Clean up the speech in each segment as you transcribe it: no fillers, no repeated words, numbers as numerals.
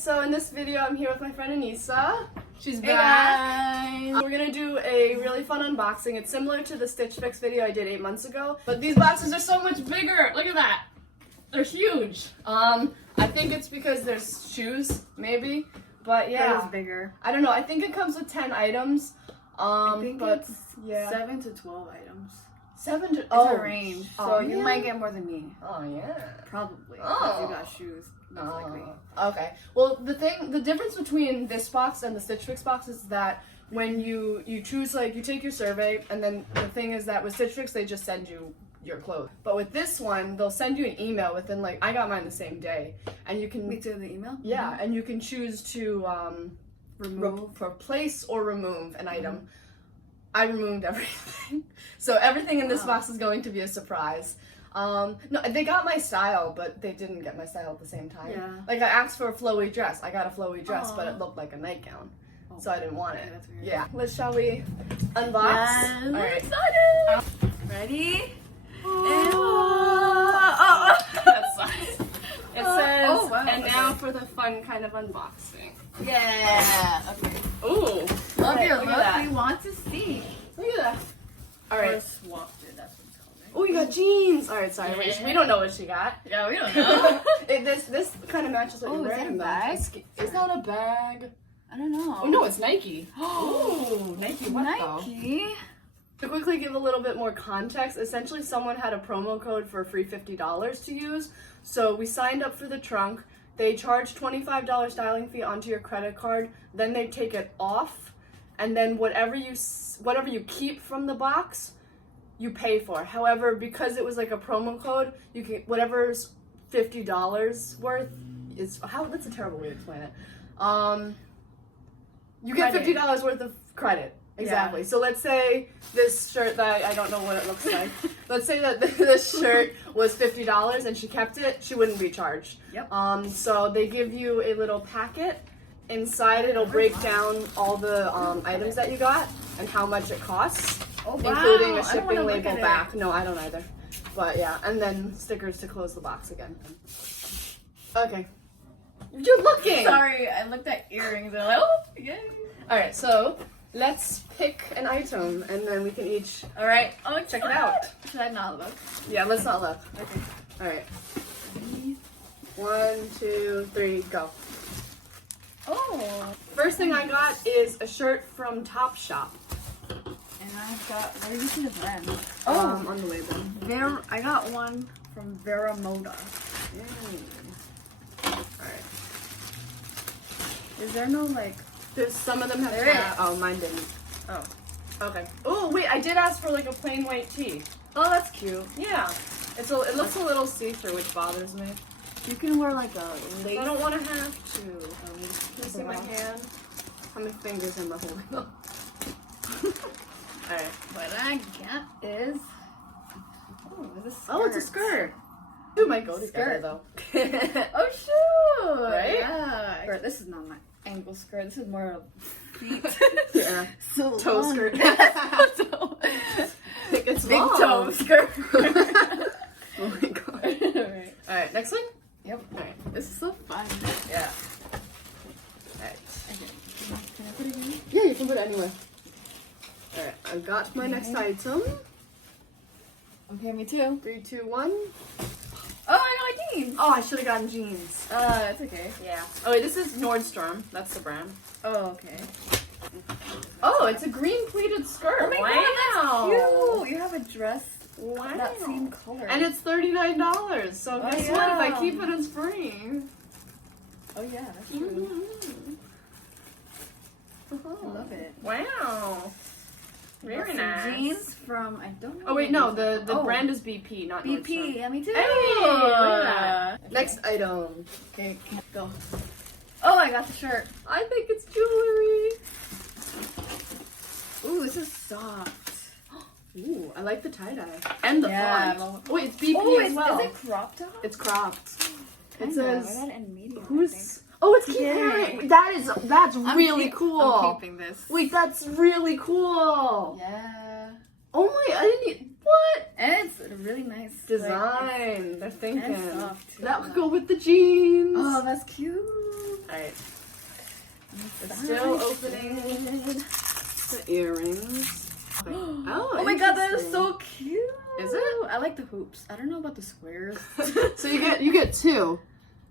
so in this video I'm here with my friend Anissa. She's Hey back. guys. We're gonna do a really fun unboxing. It's similar to the Stitch Fix video I did 8 months ago, but these boxes are so much bigger. Look at that. They're huge. I think it's because there's shoes, maybe, but yeah. That is bigger. I don't know. I think it comes with 10 items. I think but it's yeah, 7 to 12 items. 7 to It's a range, so you yeah. might get more than me. Oh yeah. Probably. Oh. If you got shoes, most likely. Okay. Well, the difference between this box and the Stitch Fix box is that when you choose, like, you take your survey, and then the thing is that with Stitch Fix they just send you your clothes. But with this one, they'll send you an email within, like, I got mine the same day, and you can Me too, the email? yeah, and you can choose to Remove. replace or remove an item. I removed everything. So everything in this box is going to be a surprise. No, they got my style, but they didn't get my style at the same time. Yeah. Like, I asked for a flowy dress. I got a flowy dress, but it looked like a nightgown. So I didn't want it. Okay, that's weird. Yeah. Shall we unbox? Yes, All we're right. excited! Ready? Oh. That sucks. It says, oh, wow, and okay. now for the fun kind of unboxing. Yeah! Okay. Ooh. Love Alright, your look look, at that. we want to see. Look at that. All Or right. swapped it, that's what it's called, right? Oh, you got jeans. All right, sorry. Yeah. We don't know what she got. Yeah, we don't know. This kind of matches what Oh, you're is that wearing. a though. bag? It's not a bag. I don't know. Oh no, it's Nike. Ooh, Nike. What though? Nike? To quickly give a little bit more context, essentially someone had a promo code for a free $50 to use. So we signed up for the trunk. They charge $25 styling fee onto your credit card. Then they take it off, and then whatever you keep from the box, you pay for. However, because it was like a promo code, you can whatever's $50 worth is that's a terrible way to explain it. You get Credit. $50 worth of credit. Exactly. Yeah. So let's say this shirt that I don't know what it looks like. Let's say that this shirt was $50 and she kept it, she wouldn't be charged. Yep. So they give you a little packet. Inside it'll break down all the items that you got and how much it costs, including a shipping label back. No, I don't either. But yeah, and then stickers to close the box again. Okay. You're looking! Sorry, I looked at earrings and I'm like, oh, yay. Alright, so let's pick an item and then we can each Alright, check it out. Should I not look? Yeah, let's not look. Okay. Alright. 1, 2, 3, go. Oh. First thing I got is a shirt from Topshop. And I've got, where did you see the brand? On the label. I got one from Vera Moda. Alright. Is there no, like, There's some of them have There is. Oh, mine didn't. oh. Okay. Oh, wait, I did ask for like a plain white tee. Oh, that's cute. Yeah. It looks a little see-through, which bothers me. You can wear, like, a lace. I don't want to have to. Can you see my hand? How many fingers am I holding up? Alright. What I got is, oh, it's a skirt. Oh, it's a skirt. Two might go together, Skirt. though. Oh, shoot. Right? Yeah. Skirt. This is not my ankle skirt. This is more of feet. Yeah. So Toe long. skirt. So- It's Big long. toe skirt. Oh my god. Alright. Alright, next one? Yep. Alright. This is so fun. Yeah. Alright. Okay. Can I put it in? Yeah, you can put it anywhere. Alright, I got my next item. Okay, me too. 3, 2, 1. Oh, I got my jeans. Oh, I should have gotten jeans. It's okay. Yeah. Oh wait, this is Nordstrom. That's the brand. Oh, okay. Oh, it's a green pleated skirt. Oh my god, that's cute. You have a dress Wow. that same color. And it's $39. So Oh, guess yeah. what? If I keep it, it's free. oh yeah, that's true. I love it. Wow. Very Got some nice. Jeans from, I don't know. Oh wait, no, the Oh. brand is BP, not BP. Nordstrom. Yeah, me too. Hey, look at that. Okay. Next item. Okay, go. Oh, I got the shirt. I think it's jewelry. Ooh, this is soft. Ooh, I like the tie-dye. And the Yeah, font. Wait, it's BP Oh, as well. is it crop top? It's cropped. Kinda. It says, I got it in medium, I think. who's... Oh, it's Keith Yay. Haring. That's really cool. I'm keeping this. Wait, that's really cool. Yeah. Oh my, I didn't What? And it's a really nice Design. They're Like, thinking. and soft, too. That would go with the jeans. oh, that's cute. Alright. It's still opening the earrings. Okay. Oh my god, that is interesting. so cute. Is it? I like the hoops. I don't know about the squares. So you get two.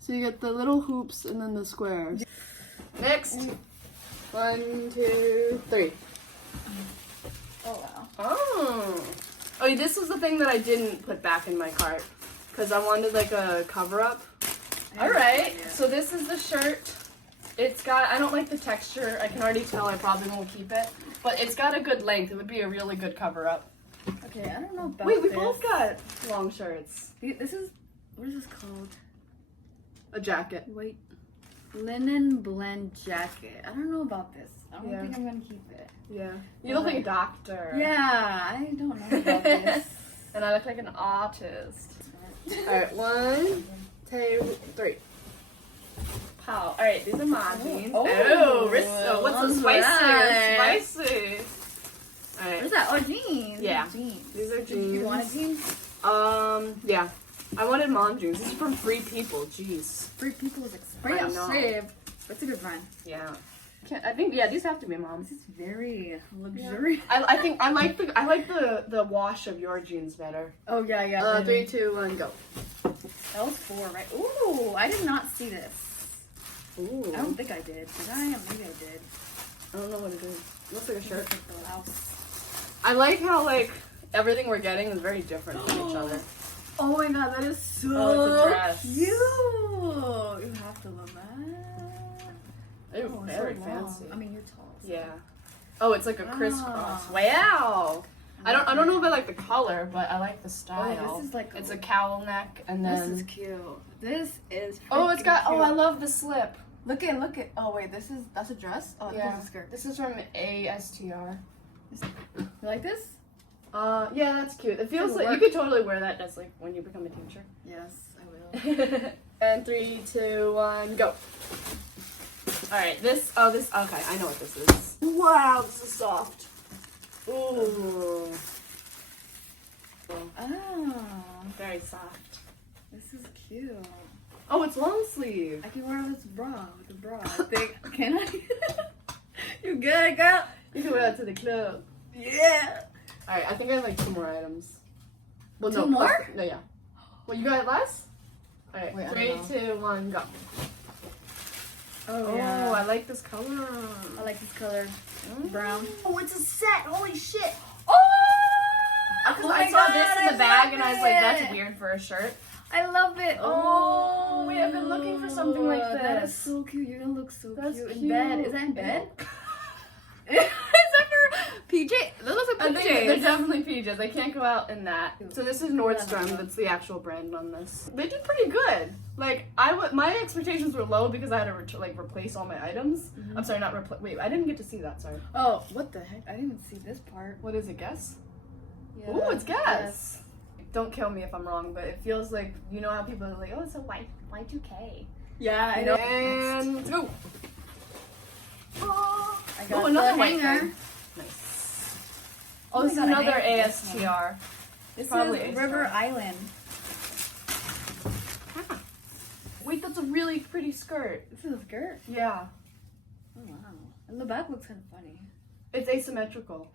So you get the little hoops and then the squares. Next. 1, 2, 3. Oh wow. Oh. Oh, this was the thing that I didn't put back in my cart because I wanted like a cover up. All right. So this is the shirt. It's got, I don't like the texture. I can already tell I probably won't keep it. But it's got a good length. It would be a really good cover up. Okay, I don't know about Wait, we this. both got long shirts. This is, what is this called? A jacket. Wait. Linen blend jacket. I don't know about this. I don't Yeah. think I'm gonna keep it. Yeah. You look like a doctor. Yeah, I don't know about this. And I look like an artist. Alright, 1, 2, 3. Pow. Alright, these are my jeans. Oh, what's the nice. spicy? Alright. What's that? Oh, jeans. Yeah. Jeans. These are Did you jeans. want jeans? Yeah. I wanted mom jeans. These are from Free People. Jeez. Free People is I know. expensive. That's a good brand. Yeah. I think yeah, these have to be mom's. This is very luxurious. I think I like the wash of your jeans better. Oh yeah, yeah. 3, 2, 1, go. That was 4, right? Ooh, I did not see this. Ooh. I don't think I did. Did I? Maybe I did. I don't know what it is. Looks like a shirt. Blouse. I like how like everything we're getting is very different from each other. Oh my god, that is so Oh, it's a dress. cute. You have to love that. They're Oh, it's very so long. fancy. I mean, you're tall. So. Yeah. Oh, it's like a crisscross. Ah. Wow. I don't know if I like the color, but I like the style. Oh, this is like it's a cowl neck and then This is cute. This is. oh, it's got cute. oh, I love the slip. Look at. Oh wait, that's a dress. Oh, Yeah. this is a skirt. This is from ASTR. You like this? Yeah, that's cute. It feels It'll like you could totally wear that as like when you become a teacher. Yes, I will. And 3, 2, 1, go. All right, this. Okay, I know what this is. Wow, this is soft. Ooh, Oh, very soft. this is cute. Oh, it's long sleeve. I can wear this bra with the bra. I think. Can I? You good, girl? You can wear that to the club. Yeah. All right, I think I have like 2 more items. Well, Two no, more? No, yeah. Well, you got less? All right, Wait, I 3, don't 2, 1, go. Oh, Oh, I like this color. I like this color. Mm. Brown. Oh, it's a set. Holy shit. Oh! Because Oh I my saw God, this in I the bag love and I was like, that's it. weird for a shirt. I love it. Oh, wait, I've been looking for something like That is this. so cute. You're gonna look so That's cute in cute. bed. Is that in bed? Is that for PJ? That looks I like think they're PJs. definitely PJs. I can't go out in that. So this is Nordstrom. That's the actual brand on this. They did pretty good. Like my expectations were low because I had to replace all my items. I'm sorry, not replace. Wait, I didn't get to see that. Sorry. Oh, what the heck? I didn't see this part. What is it? Guess. Yeah. Ooh, it's Guess. Don't kill me if I'm wrong, but it feels like you know how people are like, oh, it's a Y2K. Yeah, I know. And let's go. Oh, I got another the white hanger. thing. Nice. Oh Oh, my this is God, I another hate this ASTR. This Probably is ASTR. River Island. Ah. Wait, that's a really pretty skirt. This is a skirt. Yeah. Oh wow. And the back looks kind of funny. It's asymmetrical.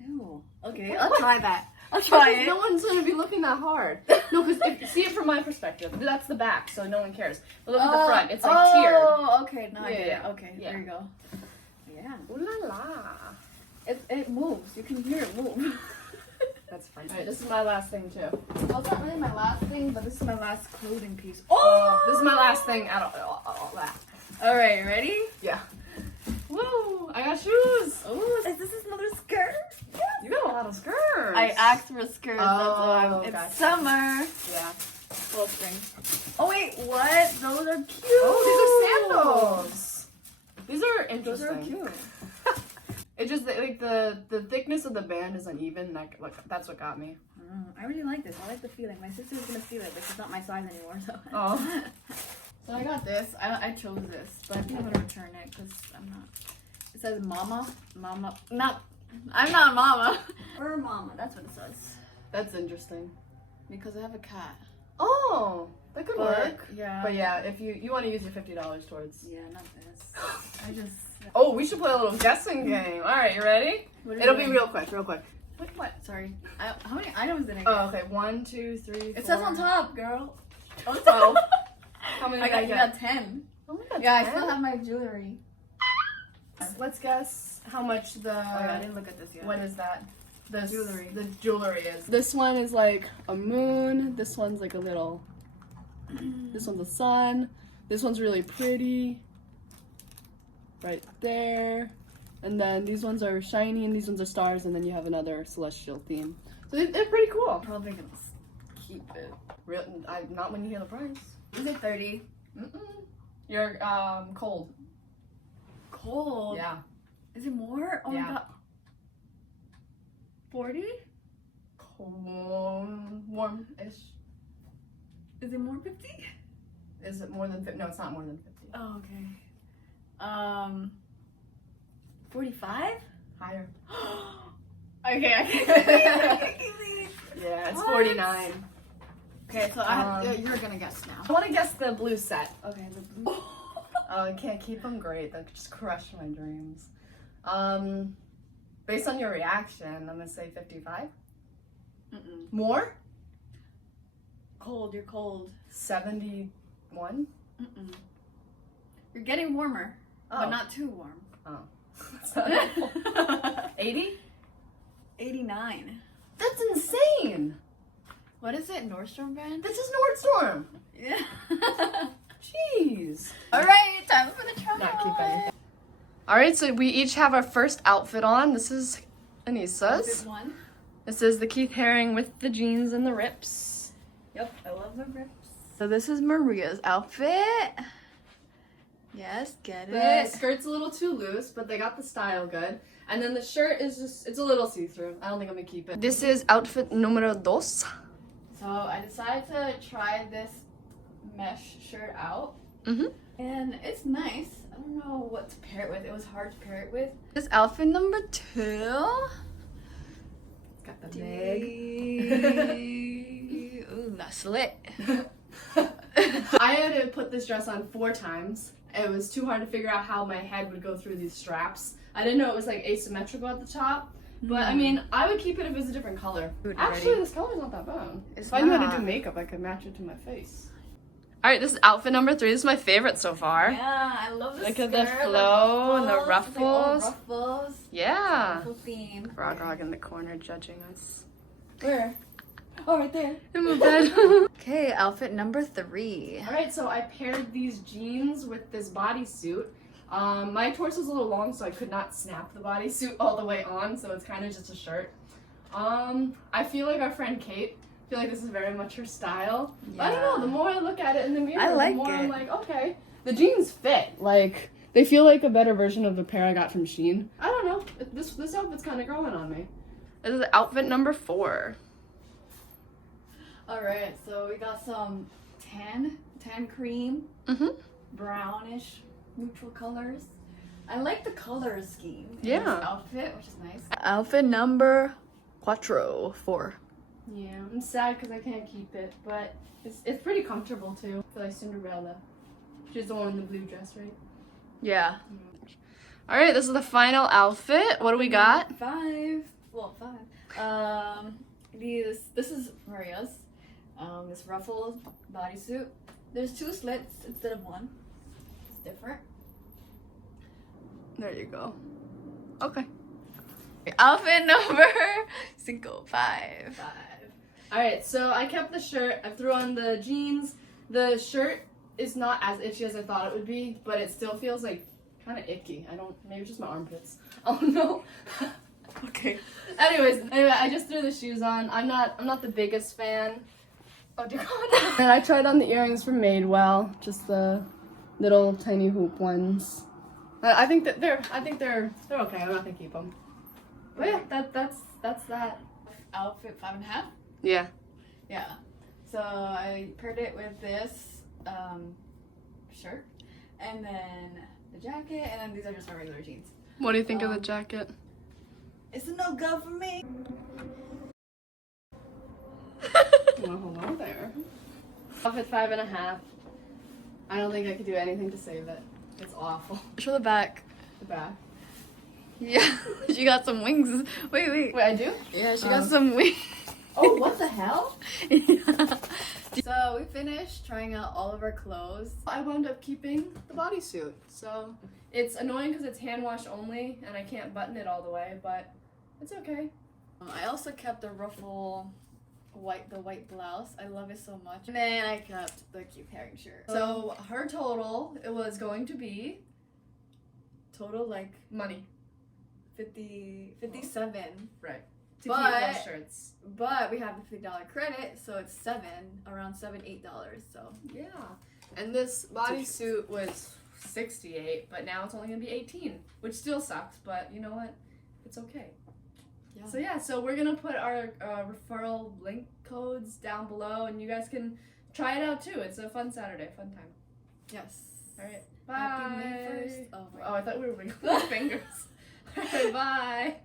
Ew. Okay, What? I'll try that. I'll try it. No one's gonna be looking that hard. No, because see it from my perspective. That's the back, so no one cares. But look at the front. It's like tiered. Oh, okay. No, I get it. Yeah. Okay, Yeah. there you go. Yeah. Ooh la la. It moves. You can hear it move. That's funny. Alright, this is my last thing too. Well, it's not really my last thing, but this is my last clothing piece. This is my last thing out of all that. All right, ready? Yeah. Woo! I got shoes. Oh, this is another skirt. You got a lot of skirts. I asked for skirts. That's why Oh, it's gotcha. summer. Yeah. Full spring. Oh wait, what? Those are cute. Oh, these are sandals. These are Those interesting. are cute. It just like the thickness of the band is uneven. Like that's what got me. I really like this. I like the feeling. My sister's gonna steal it, but she's not my size anymore. So. Oh. So I got this. I chose this, but I think I'm gonna return it because I'm not. It says mama. Not. I'm not mama. Or mama. That's what it says. That's interesting. Because I have a cat. Oh, that could work. Yeah. But yeah, if you want to use your $50 towards. Yeah, not this. I just. Oh, we should play a little guessing game. All right, you ready? It'll be real quick, real quick. What? Sorry. How many items did I get? Oh, okay. 1, 2, 3, 4. It says on top, girl. On top. How many did You got 10. Oh my god. Yeah, 10? I still have my jewelry. Let's guess how much the. Oh yeah, I didn't look at this yet. What is that? The Jewelry. The jewelry is. This one is like a moon. This one's like a little. This one's a sun. This one's really pretty. Right there. And then these ones are shiny and these ones are stars, and then you have another celestial theme. So they're pretty cool. Probably gonna keep it. Not when you hear the price. Is it 30? You're cold. Cold? Yeah. Is it more? Oh Yeah. my god. 40? Warm-ish. Is it more 50? Is it more than 50? No, it's not more than 50. Oh, okay. 45? Higher. Okay, I can't keep these. Yeah, it's What? 49. Okay, so you're gonna guess now. I want to guess the blue set. Okay, the blue. Oh, I can't keep them great. That just crushed my dreams. Based on your reaction, I'm gonna say 55. More? Cold, you're cold. 71. You're getting warmer, Oh. but not too warm. Oh. That's not helpful. 80? 89. That's insane. What is it, Nordstrom brand? This is Nordstrom. Yeah. Jeez. Alright, time for the trunk. Not keep anything. All right, so we each have our first outfit on. This is Anissa's. This one. This is the Keith Haring with the jeans and the rips. Yep, I love the rips. So this is Maria's outfit. Yes, get The it. skirt's a little too loose, but they got the style good. And then the shirt is just, it's a little see-through. I don't think I'm gonna keep it. This is outfit numero dos. So I decided to try this mesh shirt out. And it's nice. I don't know what to pair it with. It was hard to pair it with. This outfit number 2. Got the bag. Ooh, that's lit. I had to put this dress on 4 times. It was too hard to figure out how my head would go through these straps. I didn't know it was like asymmetrical at the top. But I mean, I would keep it if it was a different color. Actually, this color's not that bad. If I knew how to do makeup, I could match it to my face. Alright, this is outfit number 3. This is my favorite so far. Yeah, I love this. Look at the flow and the ruffles. Ruffles. Yeah. Ruffle theme. Frog in the corner judging us. Where? Oh, right there. In my bed. Okay, outfit number 3. Alright, so I paired these jeans with this bodysuit. My torso's a little long, so I could not snap the bodysuit all the way on, so it's kind of just a shirt. I feel like our friend Kate, I feel like this is very much her style. Yeah. But I don't know, the more I look at it in the mirror, I like the more I'm it. like, okay. The jeans fit. Like, they feel like a better version of the pair I got from Shein. I don't know. This outfit's kind of growing on me. This is outfit number 4. Alright, so we got some tan cream, brownish, neutral colors. I like the color scheme in Yeah. this outfit, which is nice. Outfit number 4. Yeah, I'm sad because I can't keep it, but it's pretty comfortable too. I feel like Cinderella. She's the one in the blue dress, right? Yeah. All right, this is the final outfit. What do we got? 5. Well, 5. This is Maria's. This ruffled bodysuit. There's 2 slits instead of 1. It's different. There you go. Okay. Outfit number 5. All right, so I kept the shirt. I threw on the jeans. The shirt is not as itchy as I thought it would be, but it still feels like kind of icky. Maybe it's just my armpits. Oh no. Okay. Anyway, I just threw the shoes on. I'm not the biggest fan. Oh dear God. And I tried on the earrings from Madewell, just the little tiny hoop ones. I think they're okay. I'm not gonna keep them. But yeah, that's that. Outfit 5.5. Yeah. Yeah. So I paired it with this shirt, and then the jacket, and then these are just my regular jeans. What do you think of the jacket? It's a no go for me. Off at 5.5. I don't think I could do anything to save it. It's awful. Show the back. The back. Yeah, she got some wings. Wait. Wait, I do? Yeah, she got some wings. Oh, what the hell? Yeah. So we finished trying out all of our clothes. I wound up keeping the bodysuit. So it's annoying because it's hand wash only and I can't button it all the way, but it's okay. I also kept the ruffle the white blouse. I love it so much. And then I kept the cute pairing shirt. So her total, it was going to be Total like money. 57. Right. To But- keep those shirts. But we have the $50 credit, so it's around $8. So Yeah. And this bodysuit was 68, but now it's only gonna be 18, which still sucks, but you know what? It's okay. yeah. So yeah, so we're gonna put our referral link codes down below, and you guys can try it out too. It's a fun Saturday, fun time. Yes. All right, bye. Happy May 1st. Oh, my Oh, I thought we were wiggling our fingers. All right, bye.